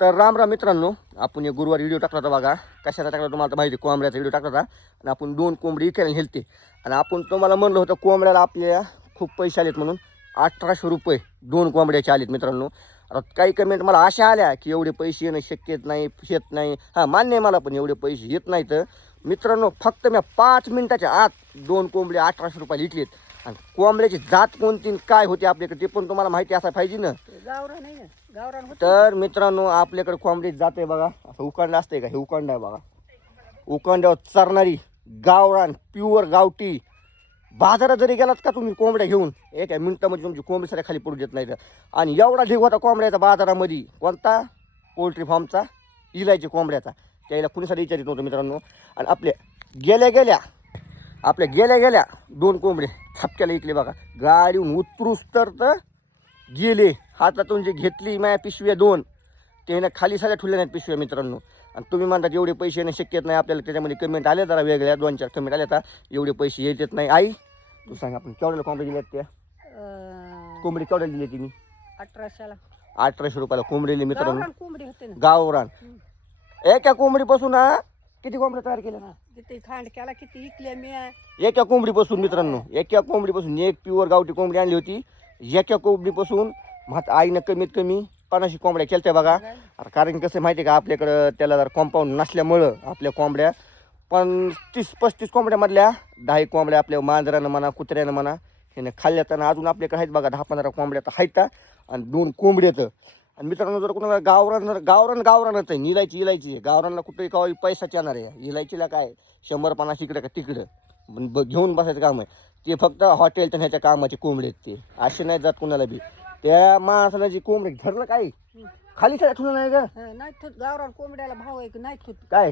तर राम राम मित्रांनो आपण एक गुरुवार व्हिडिओ टाकला होता बघा. कशाचा टाकला तुम्हाला तर माहिती कोंबड्याचा व्हिडिओ टाकला होता. आणि आपण दोन कोंबडी इथे नेलते आणि आपण तुम्हाला म्हणलं होतं कोंबड्याला आपल्या खूप पैसे आलेत म्हणून. अठराशे रुपये दोन कोंबड्याचे आलेत मित्रांनो. आता काही कमेंट मला अशा आल्या की एवढे पैसे येणं शक्य येत नाही येत नाही. हां मान्य आहे मला पण एवढे पैसे येत नाहीत. मित्रांनो फक्त मी पाच मिनिटाच्या आत दोन कोंबडे अठराशे रुपये लिटलेत आणि कोंबड्याची जात कोणती काय होती आपल्याकडे ते पण तुम्हाला माहिती असायला पाहिजे ना. नाही तर मित्रांनो आपल्याकडे कोंबडी जाते बघा. असं उकांडा असते का? हे उकांडा आहे बघा. उकांड्यावर चरणारी गावरान प्युअर गावठी. बाजारात जरी गेलात का तुम्ही कोंबड्या घेऊन एक मिनटामध्ये तुमची कोंबडी साऱ्या खाली पडू देत नाही आणि एवढा ढीग होता कोंबड्याचा बाजारामध्ये. कोणता? पोल्ट्री फार्मचा. इलायची कोंबड्याचा. त्याला कुणीसाठी विचारित नव्हतं मित्रांनो. आणि आपल्या गेल्या गेल्या आपल्या गेल्या गेल्या दोन कोंबडे छापक्याला इकले बघा. गाडीहून उत्कृष्ट तर तर गेले. हातातून जे घेतली माया पिशव्या दोन. ते ना खाली साऱ्या ठुल्या नाहीत पिशव्या मित्रांनो. आणि तुम्ही म्हणतात एवढे पैसे येणं शक्यत नाही आपल्याला त्याच्यामध्ये कमेंट आले जरा वेगळ्या दोन चार कमेंट आल्या आता एवढे पैसे येत येत नाही. आई तू सांग आपण केवढ्याला कोंबडी दिल्यात त्या? कोंबडी केवढ्याला दिली तिने? अठराशेला. अठराशे रुपयाला कोंबडी दिली मित्रांनो. गावरान कोंबडी होते ना. गावरान. एका कोंबडीपासून हा किती कोंबड्या तयार केल्या हा, किती खांड केला किती इकल्या मी. एका कोंबडीपासून मित्रांनो एका कोंबडीपासून एक प्युअर गावठी कोंबडी आणली होती. एका कोंबडीपासून म्हात आईनं कमीत कमी पन्नाशी कोंबड्या केलत्या बघा. अरे कारण कसं आहे माहिती आहे का आपल्याकडं त्याला जर कॉम्पाऊंड नसल्यामुळं आपल्या कोंबड्या पण तीस पस्तीस कोंबड्यामधल्या दहा एक कोंबड्या आपल्या मांजरानं म्हणा कुत्र्यानं म्हणा ह्याने खाल्ल्यात अजून आपल्याकडे आहेत बघा दहा पंधरा कोंबड्या तर आहेत. आणि दोन कोंबड्यात आणि मित्रांनो जर कोणाला गावरान जर गावरान गावरानच आहे निलायची इलायची आहे गावरानला कुठेही काय पैसाच येणार आहे. इलायचीला काय शंभर पन्नास इकडं का तिकडं. पण ब- घेऊन बसायचं काम आहे. ते फक्त हॉटेल तर ह्याच्या कामाचे कोंबडे आहेत ते. असे नाही जात कोणाला बी. त्या माणसाला जी कोंबडी धरलं काय. खाली काय ठेवलं नाही थूत गावरान कोंबड्याला भाव आहे की नाही थूत काय.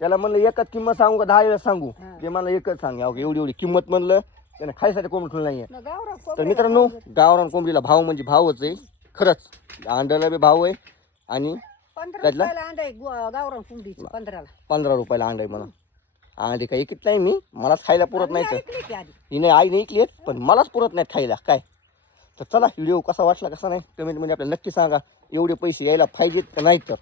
त्याला म्हणलं एकच किंमत सांगू का दहा वेळेस सांगू. ते मला एकच सांग. अहो, एवढी एवढी किंमत म्हणलं त्याने खायसाठी कोंबडी ठेवलं नाहीये. ना गावरान तर कोंबड्याला मित्रांनो. गावरान कोंबडीला भाव म्हणजे भावच आहे. खरंच अंड्याला बी भाव आहे. आणि पंधरा त्यातला? रुपयाला अंडा आहे गु- गावरान कोंबडीचं पंधराला. पंधरा रुपयाला अंडा आहे म्हणा अंडे काही ऐकत नाही मी. मलाच खायला पुरत नाही तर. ऐकली की आधी. हिने आई नाही ऐकली पण मलाच पुरत नाही खायला. काय? तर चला व्हिडिओ कसा वाटला कसा नाही कमेंटमध्ये आपल्याला नक्की सांगा. एवढे पैसे यायला पाहिजेत का नाही तर?